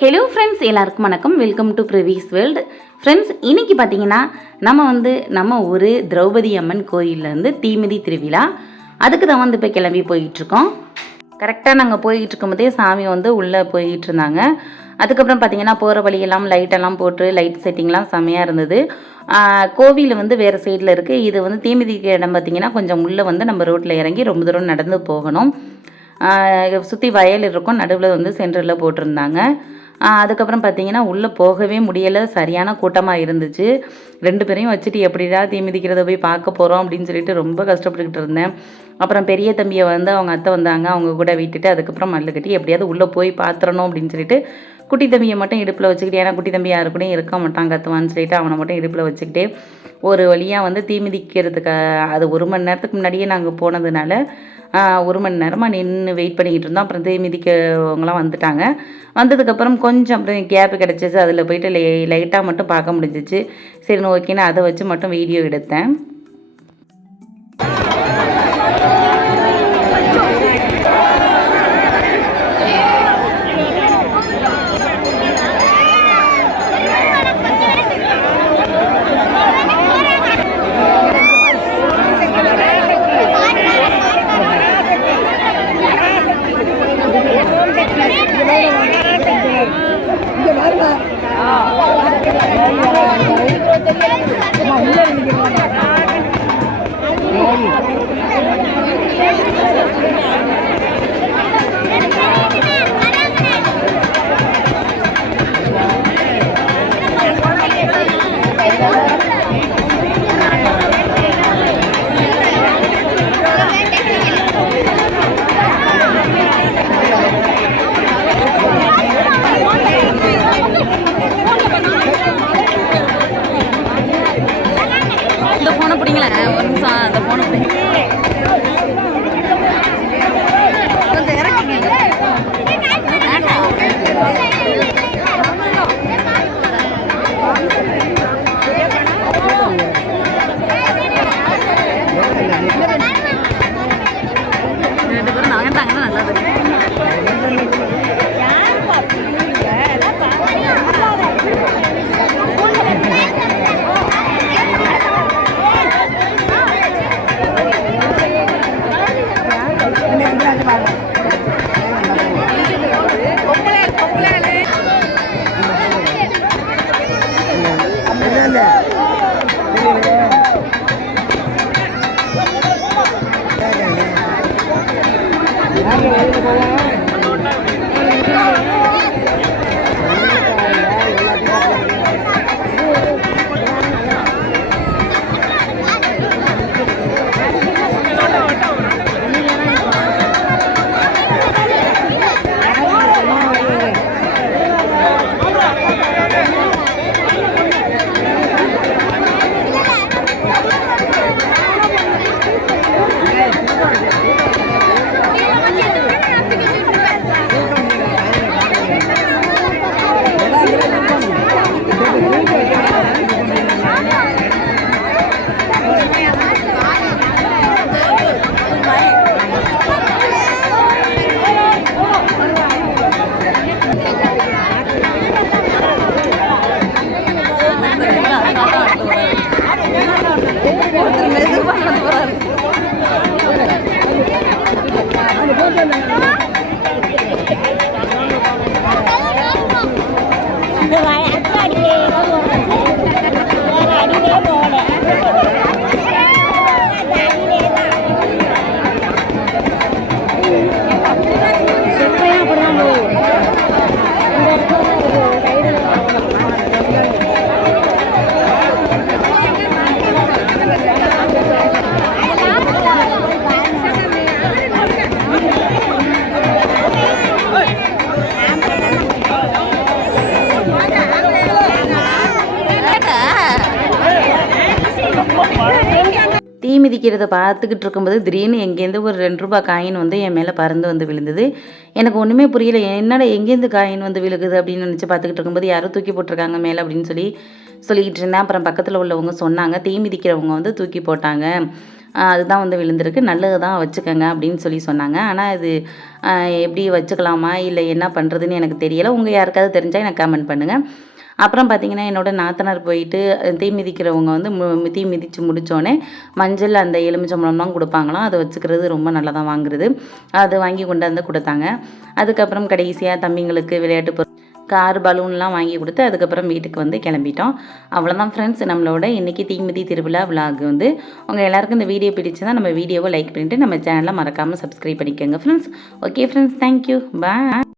Hello friends எல்லாருக்கும் வணக்கம். Welcome to ப்ரிவிஸ் world friends இன்றைக்கி பார்த்தீங்கன்னா நம்ம வந்து நம்ம ஊர் திரௌபதி அம்மன் கோயிலேருந்து தீமிதி திருவிழா. அதுக்கு தான் வந்து இப்போ கிளம்பி போயிட்டுருக்கோம். கரெக்டாக நாங்கள் போய்கிட்டு இருக்கும்போதே சாமி வந்து உள்ளே போயிட்டு இருந்தாங்க அதுக்கப்புறம் பார்த்தீங்கன்னா போகிற வழியெல்லாம் லைட்டெல்லாம் போட்டு லைட் செட்டிங்லாம் செம்மையாக இருந்தது. கோவில் வந்து வேறு சைடில் இருக்குது இது வந்து தீமிதிக்கு இடம் பார்த்தீங்கன்னா கொஞ்சம் உள்ளே வந்து நம்ம ரோட்டில் இறங்கி ரொம்ப தூரம் நடந்து போகணும். சுற்றி வயல் இருக்கும். நடுவில் வந்து சென்டரில் போட்டிருந்தாங்க. அதுக்கப்புறம் பார்த்தீங்கன்னா உள்ளே போகவே முடியலை. சரியான கூட்டமாக இருந்துச்சு. ரெண்டு பேரையும் வச்சுட்டு எப்படிடா தீ மிதிக்கிறத போய் பார்க்க போகிறோம் அப்படின்னு சொல்லிட்டு ரொம்ப கஷ்டப்பட்டுக்கிட்டு இருந்தேன். அப்புறம் பெரிய தம்பியை வந்து அவங்க அத்தை வந்தாங்க. அவங்க கூட விட்டுட்டு அதுக்கப்புறம் மல்லு கட்டி எப்படியாவது உள்ளே போய் பார்த்துறணும் அப்படின்னு சொல்லிட்டு குட்டி தம்பியை மட்டும் இடுப்பில் வச்சுக்கிட்டு ஏன்னா குட்டி தம்பி யாரு இருக்க மாட்டான் கத்துவான்னு சொல்லிட்டு அவனை மட்டும் இடுப்பில் வச்சுக்கிட்டு ஒரு வழியாக வந்து தீ மிதிக்கிறதுக்கு அது ஒரு மணி நேரத்துக்கு முன்னாடியே நாங்கள் போனதுனால ஒரு மணி நேரமாக நின்று வெயிட் பண்ணிக்கிட்டு இருந்தோம். அப்புறம் தேமிதிக்கவங்களாம் வந்துட்டாங்க. வந்ததுக்கப்புறம் கொஞ்சம் அப்புறம் கேப் கிடச்சிச்சு. அதில் போயிட்டு லை லைட்டாக மட்டும் பார்க்க முடிஞ்சிச்சு. சரி ஓகேன்னு அதை வச்சு மட்டும் வீடியோ எடுத்தேன். Hadi hadi baba. தீ மிதிக்கிறத பார்த்துக்கிட்டு இருக்கும்போது திடீர்னு எங்கேருந்து ஒரு ரெண்டு ரூபாய் காயின் வந்து என் மேலே பறந்து வந்து விழுந்தது. எனக்கு ஒன்றுமே புரியல என்னடா எங்கேருந்து காயின் வந்து விழுகுது அப்படின்னு நினச்சி பார்த்துக்கிட்டு இருக்கும்போது யாரோ தூக்கி போட்டிருக்காங்க மேலே அப்படின்னு சொல்லி சொல்லிக்கிட்டு இருந்தேன். அப்புறம் பக்கத்தில் உள்ளவங்க சொன்னாங்க தீ மிதிக்கிறவங்க வந்து தூக்கி போட்டாங்க. அதுதான் வந்து விழுந்திருக்கு. நல்லது தான் வச்சுக்கோங்க அப்படின்னு சொல்லி சொன்னாங்க. ஆனால் இது எப்படி வச்சுக்கலாமா? இல்லை என்ன பண்ணுறதுன்னு எனக்கு தெரியலை. உங்கள் யாருக்காவது தெரிஞ்சால் எனக்கு கமெண்ட் பண்ணுங்கள் அப்புறம் பார்த்தீங்கன்னா என்னோட நாத்தனார் போயிட்டு தீ மிதிக்கிறவங்க வந்து மு தீ மிதித்து முடித்தோடனே மஞ்சள் அந்த எலுமிச்சம்பழம்லாம் கொடுப்பாங்களாம். அதை வச்சுக்கிறது ரொம்ப நல்லதாக வாங்குறது. அது வாங்கி கொண்டாந்து கொடுத்தாங்க. அதுக்கப்புறம் கடைசியாக தம்பிங்களுக்கு விளையாட்டு பொருள் கார் பலூன்லாம் வாங்கி கொடுத்து அதுக்கப்புறம் வீட்டுக்கு வந்து கிளம்பிட்டோம். அவ்வளோதான் ஃப்ரெண்ட்ஸ் நம்மளோட இன்றைக்கி தீமிதி திருவிழா விலாக் வந்து உங்கள் எல்லாருக்கும் இந்த வீடியோ பிடிச்சதான் நம்ம வீடியோவை லைக் பண்ணிவிட்டு நம்ம சேனலை மறக்காமல் சப்ஸ்கிரைப் பண்ணிக்கோங்க friends okay friends thank you bye